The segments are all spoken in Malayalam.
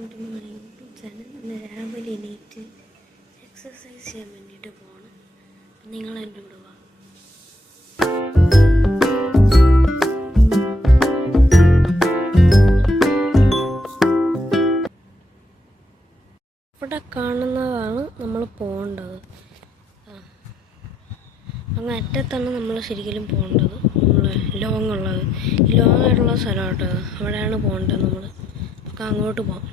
Welcome to my YouTube channel. ഇന്ന് രാവിലെ എണീറ്റ് എക്സസൈസ് ചെയ്യാൻ വേണ്ടിയിട്ട് പോകണം. നിങ്ങൾ എൻ്റെ കൂടെ വാ. ഇവിടെ കാണുന്നതാണ് നമ്മൾ പോകേണ്ടത്. അങ്ങ് അറ്റത്താണ് നമ്മൾ ശരിക്കും പോകേണ്ടത്. നമ്മൾ ലോങ് ആയിട്ടുള്ള സ്ഥലമായിട്ട് അവിടെയാണ് പോകേണ്ടത്. നമ്മൾ നമുക്ക് അങ്ങോട്ട് പോകാം.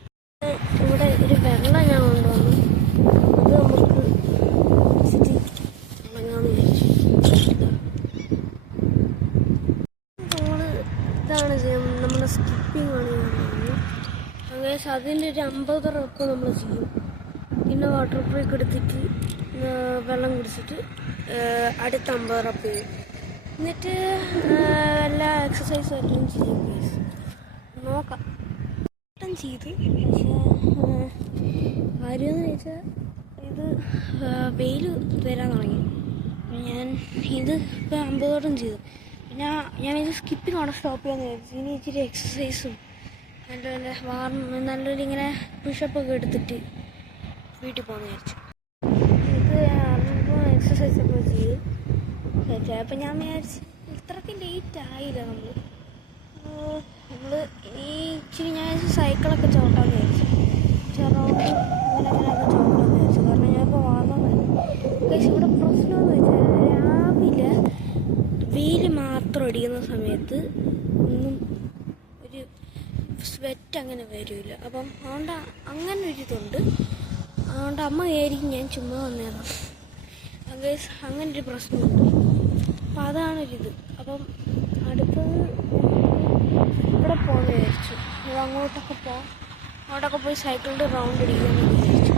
ഇവിടെ ഒരു വെള്ളം ഞാൻ കൊണ്ടുവന്നു. അത് നമുക്ക് ഇച്ചിരി ഇറങ്ങാമെന്ന് വിചാരിച്ചു. നമ്മൾ ഇതാണ് ചെയ്യുന്നത്. നമ്മൾ സ്കിപ്പിംഗ് ആണ് ചെയ്യുന്നത്. അങ്ങനെ അതിൻ്റെ ഒരു 50 റെപ്പ് നമ്മൾ ചെയ്യും. പിന്നെ വാട്ടർ ബ്രേക്ക് എടുത്തിട്ട് വെള്ളം കുടിച്ചിട്ട് അടുത്ത 50 റെപ്പ് ചെയ്യും. എന്നിട്ട് എല്ലാ എക്സസൈസും എല്ലാം ചെയ്യും. നോക്കാം ചെയ്ത്. പക്ഷേ കാര്യമെന്ന് വെച്ചാൽ ഇത് വെയിൽ വരാൻ തുടങ്ങി. ഞാൻ ഇത് ഇപ്പോൾ 50 ചെയ്തു. പിന്നെ ഞാനിത് സ്കിപ്പിംഗ് അവിടെ സ്റ്റോപ്പ് ചെയ്യാന്ന് വിചാരിച്ചു. ഇനി ഇച്ചിരി എക്സസൈസും നല്ലൊരു ഇങ്ങനെ പുഷപ്പൊക്കെ എടുത്തിട്ട് വീട്ടിൽ പോകുമെന്ന് വിചാരിച്ചു. ഇത് എക്സസൈസൊക്കെ ചെയ്ത് അപ്പം ഞാൻ വിചാരിച്ചു ഇത്രയ്ക്ക് ലേറ്റ് ആയില്ല. നമ്മൾ ഇനി ഇച്ചിരി ഞാൻ സൈക്കിളൊക്കെ ചവിട്ടാമെന്ന് വിചാരിച്ചു. റൗണ്ട് അങ്ങനെയൊക്കെ ചവിട്ടാമെന്ന് വിചാരിച്ചു. കാരണം ഞാനിപ്പോൾ വാങ്ങുന്നതല്ല. പക്ഷേ ഇവിടെ പ്രശ്നമെന്ന് വെച്ചാൽ രാവിലെ വെയിൽ മാത്രം അടിക്കുന്ന സമയത്ത് ഒന്നും ഒരു സ്വെറ്റ് അങ്ങനെ വരില്ല. അപ്പം അതുകൊണ്ട് അങ്ങനെ ഒരിതുണ്ട്. അതുകൊണ്ട് അമ്മ വിചാരിക്കും ഞാൻ ചുമ്മാ വന്നതാണ്. അങ്ങനൊരു പ്രശ്നമുണ്ട്. അപ്പം അതാണൊരിത്. അപ്പം അടുത്തത് ഇവിടെ പോകാമെന്ന് വിചാരിച്ചു. അങ്ങോട്ടൊക്കെ പോയി സൈക്കിളിൻ്റെ റൗണ്ട് അടിക്കാമെന്ന് വിചാരിച്ചു.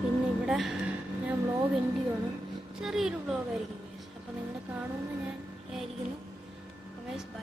പിന്നെ ഇവിടെ ഞാൻ വ്ളോഗ് എൻഡ് ചെയ്യണം. ചെറിയൊരു വ്ളോഗായിരിക്കും. അപ്പം നിങ്ങൾ കാണുമെന്ന് ഞാൻ വിചാരിക്കുന്നു.